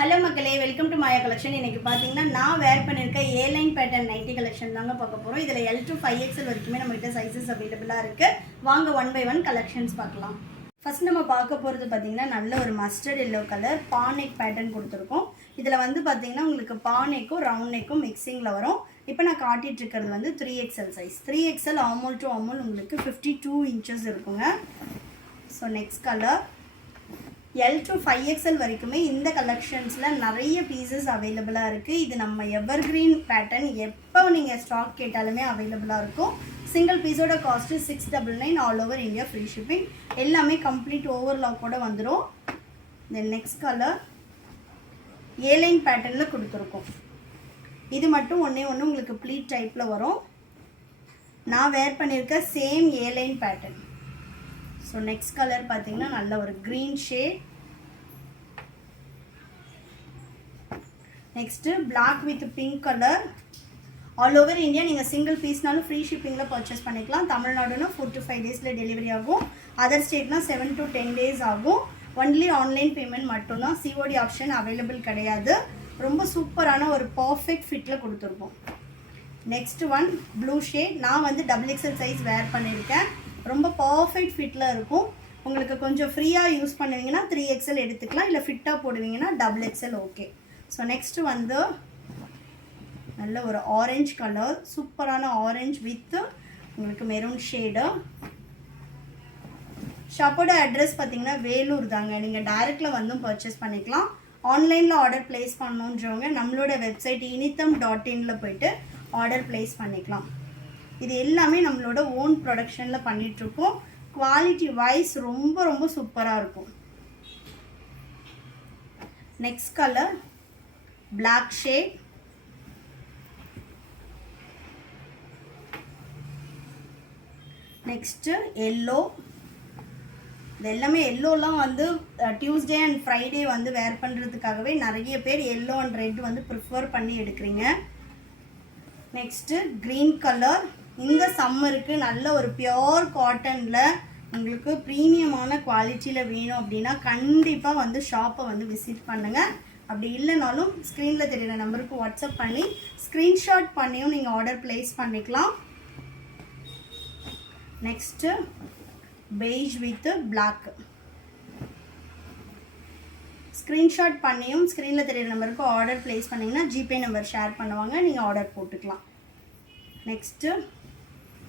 Hello மக்களே, welcome to Maya collection. இன்னைக்கு பார்த்தீங்கன்னா நான் வேர் பண்ணியிருக்க ஏ லைன் பேட்டர்ன் நைட்டி கலெக்ஷன் தாங்க பார்க்க போகிறோம். இதில் L to 5XL வரைக்குமே நம்மகிட்ட சைஸஸ் அவைலபிளாக இருக்குது. வாங்க ஒன் பை ஒன் கலெக்ஷன்ஸ் பார்க்கலாம். ஃபர்ஸ்ட் நம்ம பார்க்க போகிறது பார்த்தீங்கன்னா நல்ல ஒரு மஸ்டர்ட் எல்லோ கலர் பானெக் பேட்டர்ன் கொடுத்துருக்கோம். இதில் வந்து பார்த்தீங்கன்னா உங்களுக்கு பானெக்கும் ரவுண்ட் நெக்கும் மிக்சிங்கில் வரும். இப்போ நான் காட்டிகிட்டு இருக்கிறது வந்து 3XL size. 3XL Hamul to Hamul உங்களுக்கு 52 inches இருக்குங்க. So next colour L to 5XL வரைக்குமே இந்த கலெக்ஷன்ஸில் நிறைய பீசஸ் அவைலபிளாக இருக்குது. இது நம்ம எவர் கிரீன் பேட்டர்ன், எப்போ நீங்கள் ஸ்டாக் கேட்டாலுமே அவைலபிளாக இருக்கும். சிங்கிள் பீஸோட cost 699. All over India free shipping. எல்லாமே கம்ப்ளீட் ஓவர்லாக்கோடு வந்துடும். Then next colour A line பேட்டர்னில் கொடுத்துருக்கோம். இது மட்டும் ஒன்றே உங்களுக்கு ப்ளீட் டைப்பில் வரும். நான் வேர் பண்ணியிருக்க same A line pattern. So next colour பார்த்தீங்கன்னா நல்ல ஒரு green shade. Next black with pink colour. All over India நீங்கள் சிங்கிள் பீஸ்னாலும் ஃப்ரீ ஷிப்பிங்கில் பர்ச்சேஸ் பண்ணிக்கலாம். தமிழ்நாடுனா 4 to 5 days டெலிவரி ஆகும். அதர் ஸ்டேட்னா 7 to 10 days ஆகும். ஒன்லி ஆன்லைன் பேமெண்ட் மட்டும்தான். சிஓடி ஆப்ஷன் அவைலபிள் கிடையாது. ரொம்ப சூப்பரான ஒரு பர்ஃபெக்ட் ஃபிட்டில் கொடுத்துருப்போம். Next one blue shade. நான் வந்து XXL சைஸ் வேர் பண்ணியிருக்கேன். ரொம்ப பர்ஃபெக்ட் ஃபிட்டில் இருக்கும். உங்களுக்கு கொஞ்சம் ஃப்ரீயாக யூஸ் பண்ணுவீங்கன்னா 3XL எடுத்துக்கலாம். இல்லை ஃபிட்டாக போடுவீங்கன்னா XXL ஓகே. ஸோ நெக்ஸ்ட்டு வந்து நல்ல ஒரு ஆரஞ்ச் கலர், சூப்பரான ஆரஞ்ச் வித் உங்களுக்கு மெரூன் ஷேடு. ஷாப்போட அட்ரஸ் பார்த்தீங்கன்னா வேலூர் தாங்க. நீங்கள் டைரெக்டில் வந்தும் பர்ச்சேஸ் பண்ணிக்கலாம். ஆன்லைனில் ஆர்டர் ப்ளேஸ் பண்ணணுன்றவங்க நம்மளோட வெப்சைட் initham.in போய்ட்டு ஆர்டர் ப்ளேஸ் பண்ணிக்கலாம். இது எல்லாமே நம்மளோட ஓன் ப்ரொடக்ஷனில் பண்ணிகிட்ருக்கோம். குவாலிட்டி வைஸ் ரொம்ப சூப்பராக இருக்கும். Next colour black shade. Next yellow. இது எல்லாமே எல்லோலாம் வந்து டியூஸ்டே அண்ட் ஃப்ரைடே வந்து வேர் பண்ணுறதுக்காகவே நிறைய பேர் எல்லோ அண்ட் ரெட் வந்து ப்ரிஃபர் பண்ணி எடுக்கிறீங்க. Next green colour. இந்த சம்மருக்கு நல்ல ஒரு பியோர் காட்டனில் உங்களுக்கு ப்ரீமியமான குவாலிட்டியில் வேணும் அப்படின்னா கண்டிப்பாக வந்து ஷாப்பை வந்து விசிட் பண்ணுங்கள். அப்படி இல்லைனாலும் ஸ்க்ரீனில் தெரிகிற நம்பருக்கு வாட்ஸ்அப் பண்ணி ஸ்க்ரீன்ஷாட் பண்ணியும் நீங்கள் ஆர்டர் ப்ளேஸ் பண்ணிக்கலாம். Next beige with black. Screenshot பண்ணியும் ஸ்க்ரீனில் தெரிகிற நம்பருக்கு ஆர்டர் ப்ளேஸ் பண்ணிங்கன்னா ஜிபே நம்பர் ஷேர் பண்ணுவாங்க, நீங்கள் ஆர்டர் போட்டுக்கலாம். நெக்ஸ்ட்டு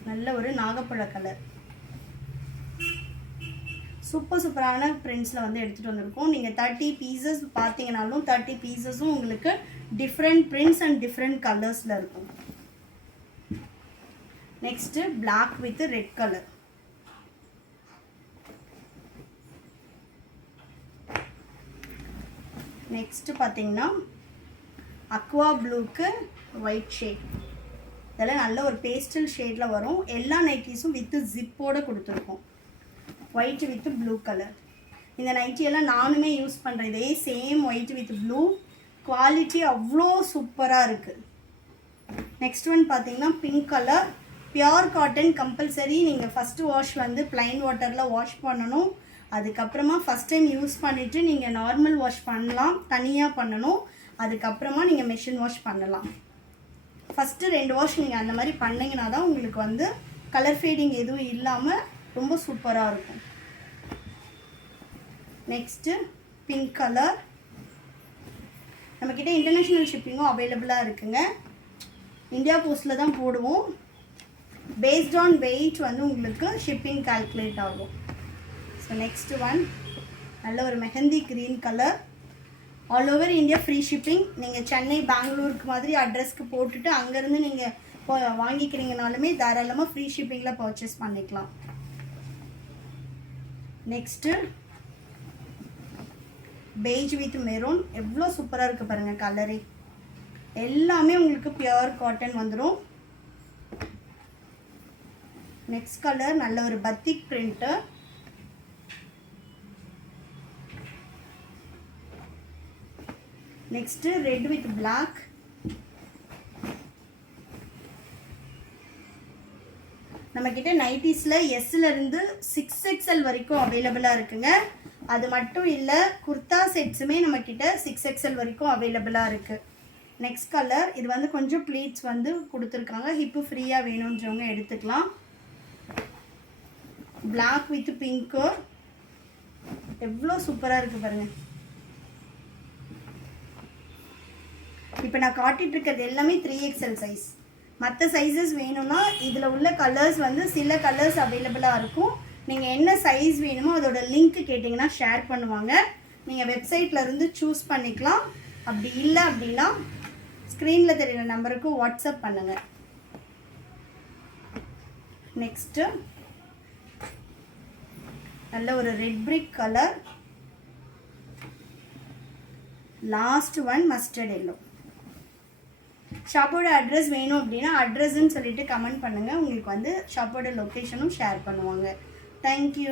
நல்ல ஒரு நாகப்பழ கலர், சூப்பரான பிரிண்ட்ஸில் வந்து எடுத்துகிட்டு வந்திருக்கோம். நீங்கள் 30 பீசஸ் பார்த்தீங்கன்னாலும் 30 பீசஸும் உங்களுக்கு டிஃப்ரெண்ட் பிரிண்ட்ஸ் அண்ட் டிஃப்ரெண்ட் கலர்ஸில் இருக்கும். Next black with red colour. Next பார்த்தீங்கன்னா அக்வா ப்ளூக்கு ஒயிட் ஷேட். இதெல்லாம் நல்ல ஒரு பேஸ்டல் ஷேடில் வரும். எல்லா நைட்டிஸும் வித்து ஜிப்போடு கொடுத்துருக்கோம். White with blue colour. இந்த நைட்டியெல்லாம் நானுமே யூஸ் பண்ணுறேன். இதே same white with blue. Quality அவ்வளோ சூப்பராக இருக்குது. நெக்ஸ்ட் ஒன் பார்த்தீங்கன்னா pink colour. Pure cotton compulsory. நீங்கள் ஃபஸ்ட்டு வாஷ் வந்து ப்ளைன் வாட்டரில் வாஷ் பண்ணணும். அதுக்கப்புறமா ஃபஸ்ட் டைம் யூஸ் பண்ணிவிட்டு நீங்கள் நார்மல் வாஷ் பண்ணலாம், தனியாக பண்ணணும். அதுக்கப்புறமா நீங்கள் மெஷின் வாஷ் பண்ணலாம். ஃபஸ்ட்டு 2 வாஷ் நீங்கள் அந்த மாதிரி பண்ணிங்கன்னா தான் உங்களுக்கு வந்து கலர் ஃபேடிங் எதுவும் இல்லாமல் ரொம்ப சூப்பராக இருக்கும். Next pink colour. நம்மக்கிட்ட இன்டர்நேஷ்னல் ஷிப்பிங்கும் அவைலபிளாக இருக்குங்க. இந்தியா போஸ்ட்டில் தான் போடுவோம். பேஸ்ட் ஆன் வெயிட் வந்து உங்களுக்கு ஷிப்பிங் கால்குலேட் ஆகும். ஸோ நெக்ஸ்ட் ஒன் நல்ல ஒரு mehndi green colour. All over India free shipping. நீங்கள் சென்னை, பெங்களூருக்கு மாதிரி அட்ரஸ்க்கு போட்டுட்டு அங்கேருந்து நீங்கள் வாங்கிக்கிறீங்கனாலுமே தாராளமாக ஃப்ரீ ஷிப்பிங்கில் பர்ச்சேஸ் பண்ணிக்கலாம். Next beige with maroon. எவ்வளோ சூப்பராக இருக்குது பாருங்கள் கலரே. எல்லாமே உங்களுக்கு பியோர் காட்டன் வந்துடும். நெக்ஸ்ட் கலர் நல்ல ஒரு batik print. Next red with black. நம்மக்கிட்ட நைட்டிஸில் எஸ்லேருந்து 6XL வரைக்கும் அவைலபிளாக இருக்குங்க. அது மட்டும் இல்லை குர்தா செட்ஸுமே நம்மக்கிட்ட 6XL வரைக்கும் அவைலபிளாக இருக்குது. நெக்ஸ்ட் கலர் இது வந்து கொஞ்சம் ப்ளீட்ஸ் வந்து கொடுத்துருக்காங்க. ஹிப்பு ஃப்ரீயாக வேணுன்றவங்க எடுத்துக்கலாம். பிளாக் வித் பிங்க்கு எவ்வளோ சூப்பராக இருக்குது பாருங்கள். இப்போ நான் காட்டிகிட்டு இருக்கிறது எல்லாமே 3XL சைஸ். மற்ற சைஸஸ் வேணும்னா இதில் உள்ள கலர்ஸ் வந்து சில கலர்ஸ் அவைலபிளாக இருக்கும். நீங்கள் என்ன சைஸ் வேணுமோ அதோட லிங்க் கேட்டிங்கன்னா ஷேர் பண்ணுவாங்க. நீங்கள் வெப்சைட்டில் இருந்து சூஸ் பண்ணிக்கலாம். அப்படி இல்லை அப்படின்னா ஸ்க்ரீனில் தெரியுற நம்பருக்கு வாட்ஸ்அப் பண்ணுங்கள். நெக்ஸ்ட்டு நல்ல ஒரு red brick colour. Last one mustard yellow. ஷாப்போட அட்ரஸ் வேணும் அப்படின்னா அட்ரஸ்ன்னு சொல்லிட்டு கமெண்ட் பண்ணுங்கள். உங்களுக்கு வந்து ஷாப்போட லொக்கேஷனும் ஷேர் பண்ணுவாங்க. தேங்க்யூ.